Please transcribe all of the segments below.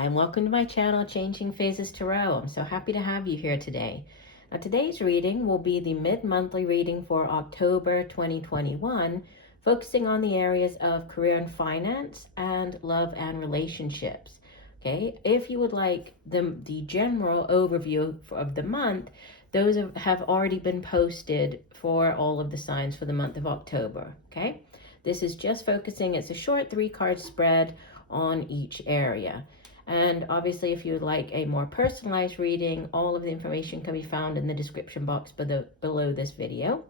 Hi, and welcome to my channel, Changing Phases Tarot. I'm so happy to have you here today. Now, today's reading will be the mid-monthly reading for October 2021, focusing on the areas of career and finance and love and relationships. Okay, if you would like the general overview of the month, those have already been posted for all of the signs for the month of October. Okay, this is just focusing, it's a short 3-card spread on each area. And obviously, if you would like a more personalized reading, all of the information can be found in the description box below this video.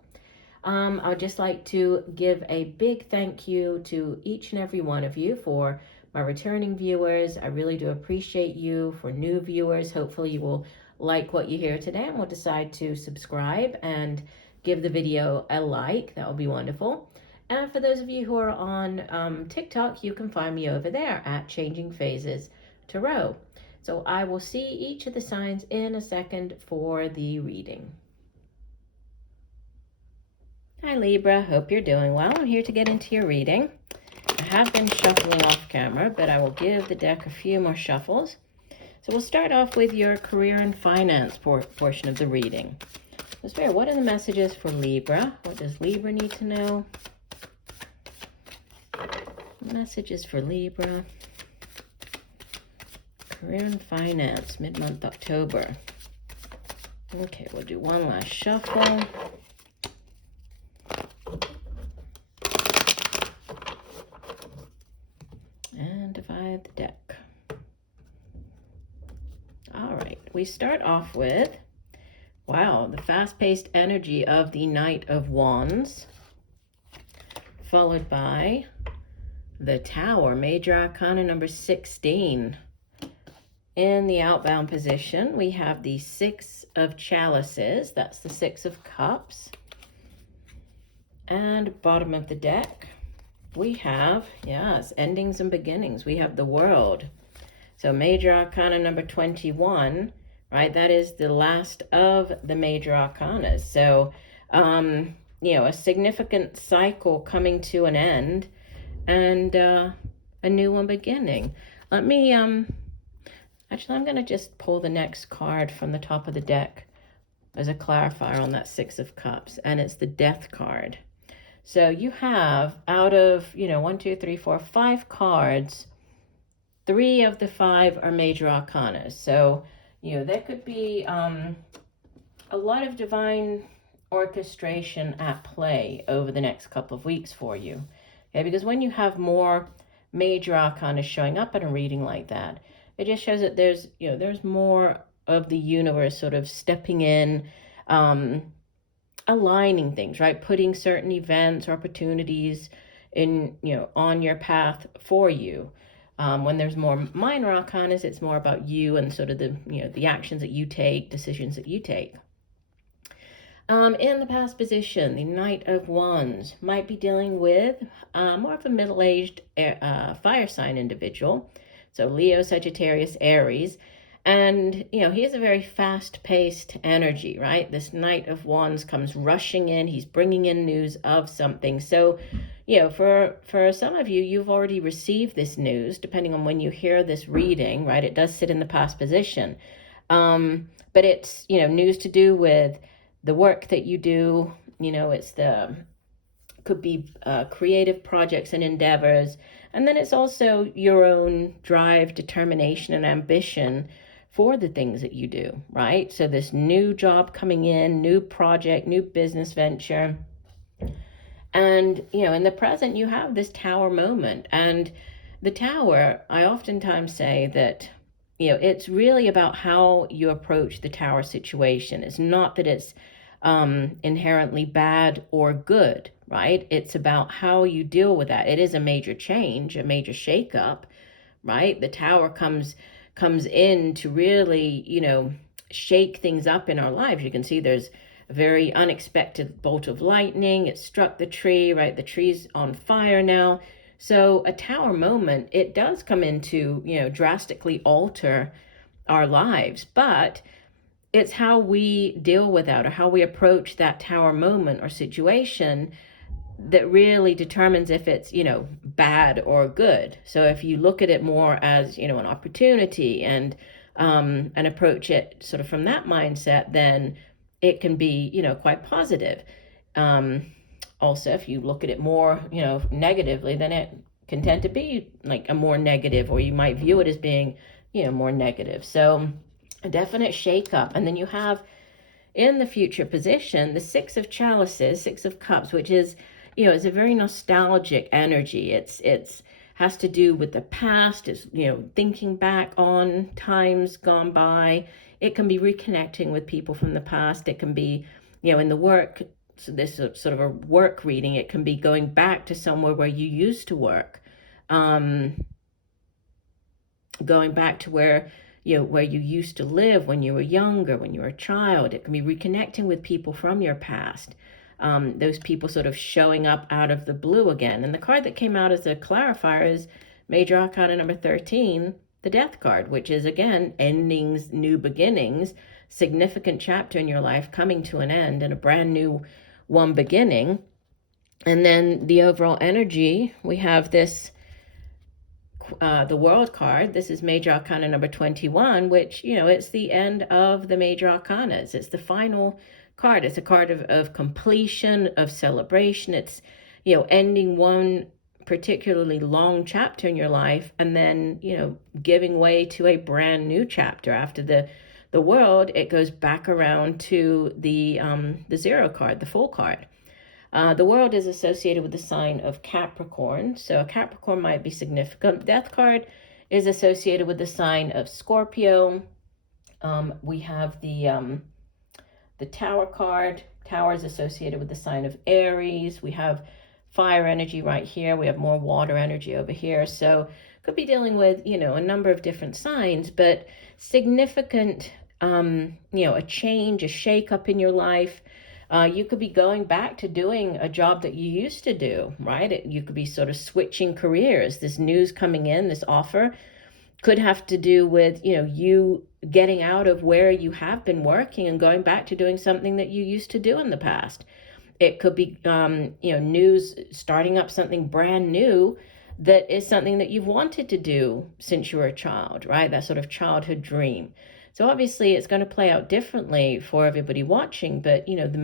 I would just like to give a big thank you to each and every one of you. For my returning viewers, I really do appreciate you. For new viewers, hopefully you will like what you hear today and will decide to subscribe and give the video a like. That would be wonderful. And for those of you who are on TikTok, you can find me over there at Changing Phases Tarot. So I will see each of the signs in a second for the reading. Hi Libra, hope you're doing well. I'm here to get into your reading. I have been shuffling off camera, but I will give the deck a few more shuffles. So we'll start off with your career and finance portion of the reading. So Spirit, what are the messages for Libra? What does Libra need to know? Messages for Libra. Career and finance, mid-month October. Okay, we'll do one last shuffle. And divide the deck. All right, we start off with, wow, the fast-paced energy of the Knight of Wands, followed by the Tower, Major Arcana number 16. In the outbound position, we have the 6 of Chalices. That's the 6 of Cups. And bottom of the deck, we have, yes, endings and beginnings. We have the World. So Major Arcana number 21, right? That is the last of the Major Arcanas. So, you know, a significant cycle coming to an end and a new one beginning. Let me, actually, I'm going to just pull the next card from the top of the deck as a clarifier on that 6 of Cups, and it's the Death card. So you have, out of, 1, 2, 3, 4, 5 cards, 3 of the 5 are Major Arcanas. So, there could be a lot of divine orchestration at play over the next couple of weeks for you. Okay, because when you have more Major Arcanas showing up in a reading like that, it just shows that there's more of the universe sort of stepping in, aligning things, right? Putting certain events or opportunities in, on your path for you. When there's more minor arcanas, it's more about you and sort of the actions that you take, decisions that you take. In the past position, the Knight of Wands might be dealing with more of a middle-aged fire sign individual. So Leo, Sagittarius, Aries. And, he has a very fast-paced energy, right? This Knight of Wands comes rushing in. He's bringing in news of something. So, for some of you, you've already received this news, depending on when you hear this reading, right? It does sit in the past position. But it's, news to do with the work that you do. It's could be creative projects and endeavors. And then it's also your own drive, determination, and ambition for the things that you do, right? So this new job coming in, new project, new business venture. And, in the present, you have this Tower moment. And the Tower, I oftentimes say that, it's really about how you approach the Tower situation. It's not that it's inherently bad or good, right? It's about how you deal with that. It is a major change, a major shakeup, right? The Tower comes in to really, shake things up in our lives. You can see there's a very unexpected bolt of lightning. It struck the tree, right? The tree's on fire now. So a Tower moment, it does come in to, drastically alter our lives, but it's how we deal with that, or how we approach that Tower moment or situation that really determines if it's, bad or good. So if you look at it more as, an opportunity and approach it sort of from that mindset, then it can be, quite positive. Also, if you look at it more, negatively, then it can tend to be like a more negative, or you might view it as being, more negative. So a definite shake-up. And then you have in the future position the Six of Chalices, Six of Cups, which is, it's a very nostalgic energy. It's has to do with the past. It's, thinking back on times gone by. It can be reconnecting with people from the past. It can be, in the work. So this is sort of a work reading. It can be going back to somewhere where you used to work, going back to where you used to live when you were younger, when you were a child. It can be reconnecting with people from your past. Those people sort of showing up out of the blue again. And the card that came out as a clarifier is Major Arcana number 13, the Death card, which is, again, endings, new beginnings, significant chapter in your life coming to an end and a brand new one beginning. And then the overall energy, we have this, the World card. This is Major Arcana number 21, which, it's the end of the Major Arcanas. It's the final card. It's a card of completion, of celebration. It's, ending one particularly long chapter in your life, and then, giving way to a brand new chapter. After the World, it goes back around to the Zero card, the Full card. The World is associated with the sign of Capricorn, so Capricorn might be significant. Death card is associated with the sign of Scorpio. We have the Tower card. Tower is associated with the sign of Aries. We have fire energy right here. We have more water energy over here. So could be dealing with, a number of different signs, but significant, a change, a shake-up in your life. You could be going back to doing a job that you used to do, right? You could be sort of switching careers. This news coming in, this offer, could have to do with, you getting out of where you have been working and going back to doing something that you used to do in the past. It could be, news, starting up something brand new that is something that you've wanted to do since you were a child, right? That sort of childhood dream. So obviously it's going to play out differently for everybody watching, but, the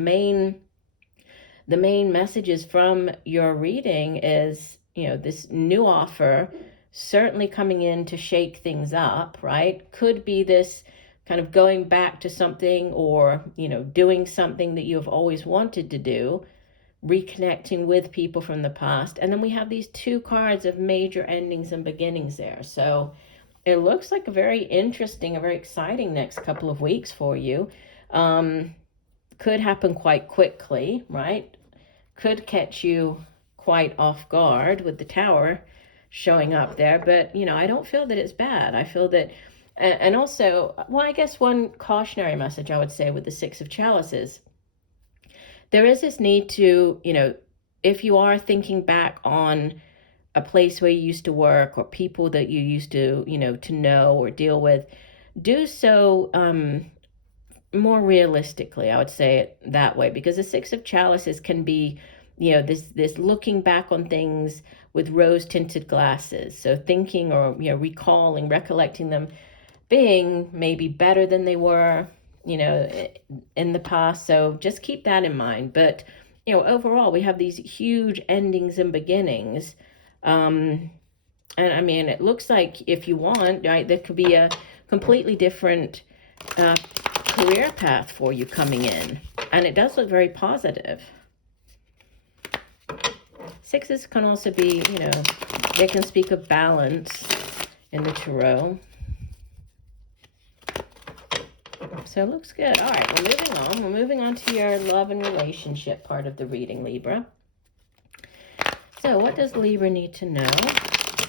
main messages from your reading is, this new offer certainly coming in to shake things up, right? Could be this kind of going back to something, or, doing something that you've always wanted to do, reconnecting with people from the past. And then we have these two cards of major endings and beginnings there. So it looks like a very interesting, a very exciting next couple of weeks for you. Could happen quite quickly, right? Could catch you quite off guard with the Tower showing up there. But, I don't feel that it's bad. I feel that, and also, well, I guess one cautionary message I would say with the Six of Chalices, there is this need to, if you are thinking back on a place where you used to work, or people that you used to, to know or deal with, do so more realistically. I would say it that way, because the Six of Chalices can be, this looking back on things with rose-tinted glasses. So thinking, or, recalling, recollecting them being maybe better than they were, in the past. So just keep that in mind. But, overall, we have these huge endings and beginnings. And I mean, it looks like, if you want, right, there could be a completely different career path for you coming in. And it does look very positive. Sixes can also be, they can speak of balance in the tarot. So it looks good. All right, we're moving on. We're moving on to your love and relationship part of the reading, Libra. So what does Libra need to know?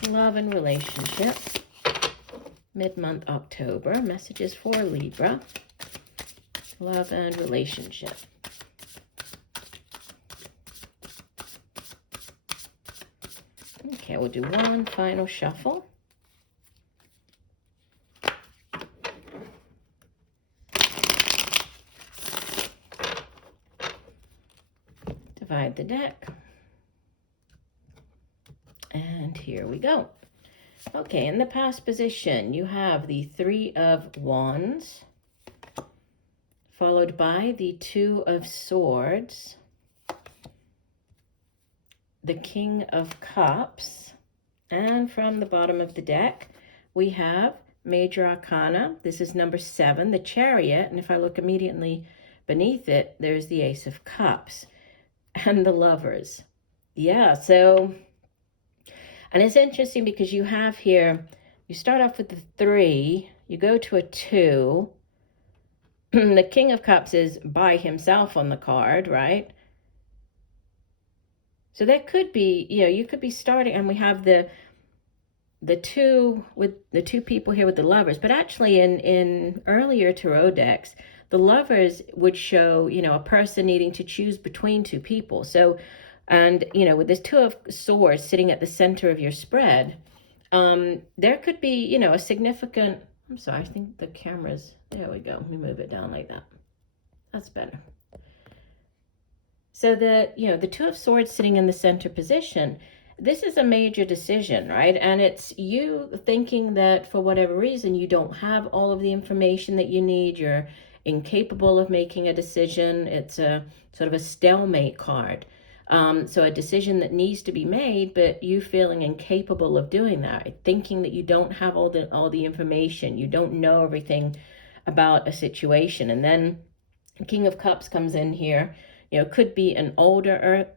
Love and relationship. Mid-month October. Messages for Libra. Love and relationship. Okay, we'll do one final shuffle. Divide the deck. here we go. Okay, in the past position, you have the Three of Wands, followed by the Two of Swords, the King of Cups, and from the bottom of the deck, we have Major Arcana. This is number 7, the Chariot, and if I look immediately beneath it, there's the Ace of Cups and the Lovers. Yeah, so, and it's interesting because you have here, you start off with the 3, you go to a 2, the King of Cups is by himself on the card, right? So that could be, you could be starting, and we have the 2 with the 2 people here with the Lovers, but actually in earlier tarot decks, the Lovers would show, a person needing to choose between 2 people. So, and, with this Two of Swords sitting at the center of your spread, there could be, a significant, I'm sorry, I think the camera's, there we go. Let me move it down like that. That's better. So the Two of Swords sitting in the center position, this is a major decision, right? And it's you thinking that for whatever reason, you don't have all of the information that you need. You're incapable of making a decision. It's a sort of a stalemate card. So a decision that needs to be made, but you feeling incapable of doing that, thinking that you don't have all the information, you don't know everything about a situation. And then King of Cups comes in here. Could be an older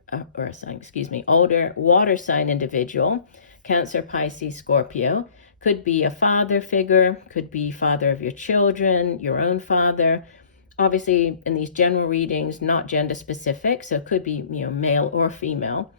older water sign individual, Cancer, Pisces, Scorpio. Could be a father figure, could be father of your children, your own father. Obviously, in these general readings, not gender specific, so it could be, male or female.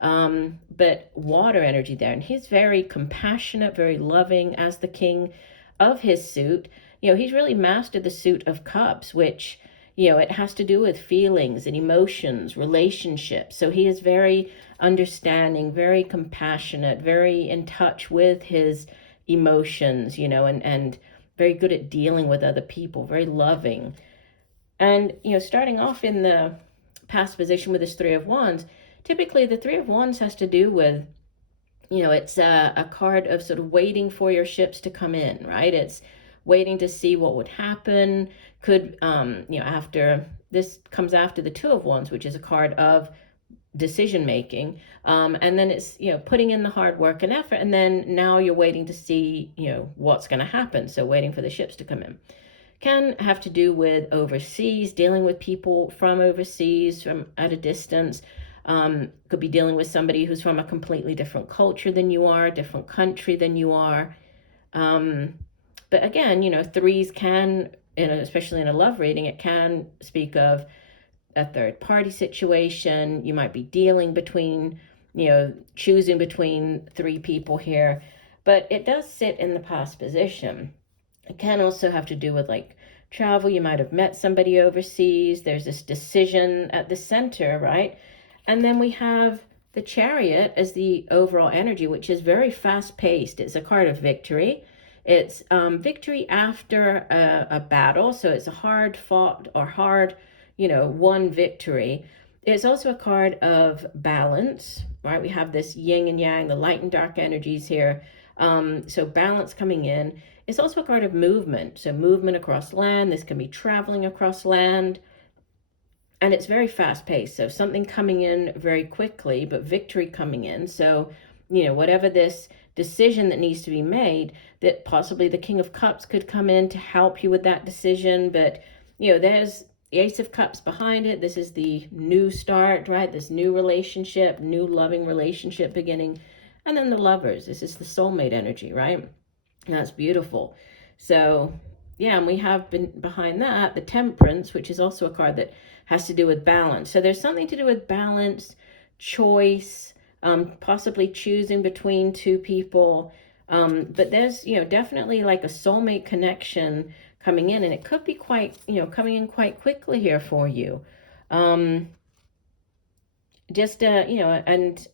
But water energy there. And he's very compassionate, very loving as the king of his suit. He's really mastered the suit of cups, which, it has to do with feelings and emotions, relationships. So he is very understanding, very compassionate, very in touch with his emotions, and very good at dealing with other people, very loving. And, starting off in the past position with this Three of Wands, typically the Three of Wands has to do with, it's a card of sort of waiting for your ships to come in, right? It's waiting to see what would happen. Could, after, this comes after the Two of Wands, which is a card of decision making. And then it's, putting in the hard work and effort. And then now you're waiting to see, what's going to happen. So waiting for the ships to come in. Can have to do with overseas, dealing with people from overseas, from at a distance. Could be dealing with somebody who's from a completely different culture than you are, different country than you are. But again, threes can, especially in a love reading, it can speak of a third party situation. You might be dealing between, choosing between 3 people here, but it does sit in the past position. It can also have to do with like travel. You might have met somebody overseas. There's this decision at the center, right? And then we have the Chariot as the overall energy, which is very fast paced. It's a card of victory. It's victory after a battle. So it's a hard fought or hard, won victory. It's also a card of balance, right? We have this yin and yang, the light and dark energies here. So balance coming in. It's also a card of movement. So movement across land. This can be traveling across land. And it's very fast paced. So something coming in very quickly, but victory coming in. So, whatever this decision that needs to be made, that possibly the King of Cups could come in to help you with that decision. But, there's the Ace of Cups behind it. This is the new start, right? This new relationship, new loving relationship beginning. And then the Lovers. This is the soulmate energy, right? And that's beautiful. So, yeah, and we have been behind that, the Temperance, which is also a card that has to do with balance. So there's something to do with balance, choice, possibly choosing between 2 people. But there's, definitely like a soulmate connection coming in, and it could be quite, coming in quite quickly here for you. And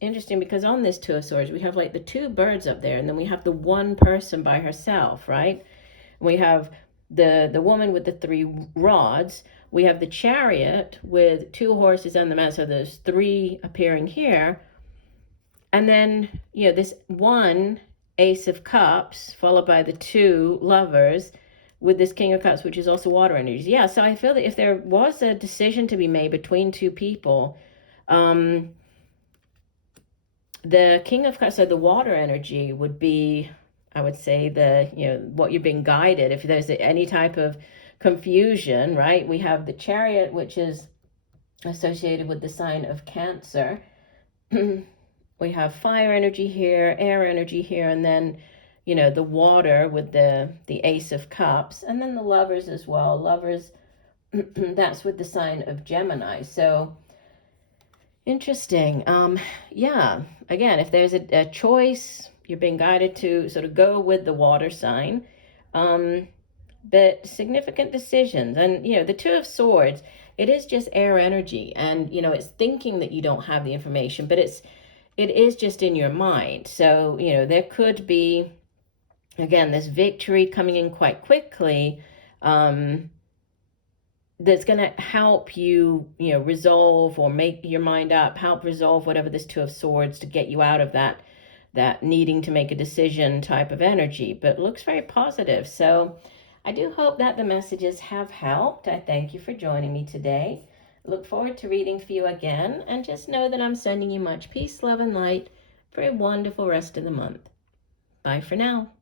interesting because on this Two of Swords, we have like the 2 birds up there, and then we have the one person by herself, right? We have the woman with the 3 rods. We have the Chariot with 2 horses and the man. So there's 3 appearing here. And then, this one Ace of Cups followed by the two Lovers with this King of Cups, which is also water energy. Yeah, so I feel that if there was a decision to be made between two people, the King of Cups, so the water energy would be, I would say, what you're being guided. If there's any type of confusion, right? We have the Chariot, which is associated with the sign of Cancer. We have fire energy here, air energy here, and then, the water with the Ace of Cups, and then the Lovers as well. Lovers, that's with the sign of Gemini. So interesting. Yeah, again, if there's a choice, you're being guided to sort of go with the water sign. But significant decisions, and the Two of Swords, it is just air energy, and it's thinking that you don't have the information, but it is just in your mind. So there could be, again, this victory coming in quite quickly, that's going to help you, resolve or make your mind up, help resolve whatever this Two of Swords to get you out of that needing to make a decision type of energy. But it looks very positive. So I do hope that the messages have helped. I thank you for joining me today. Look forward to reading for you again, and just know that I'm sending you much peace, love, and light for a wonderful rest of the month. Bye for now.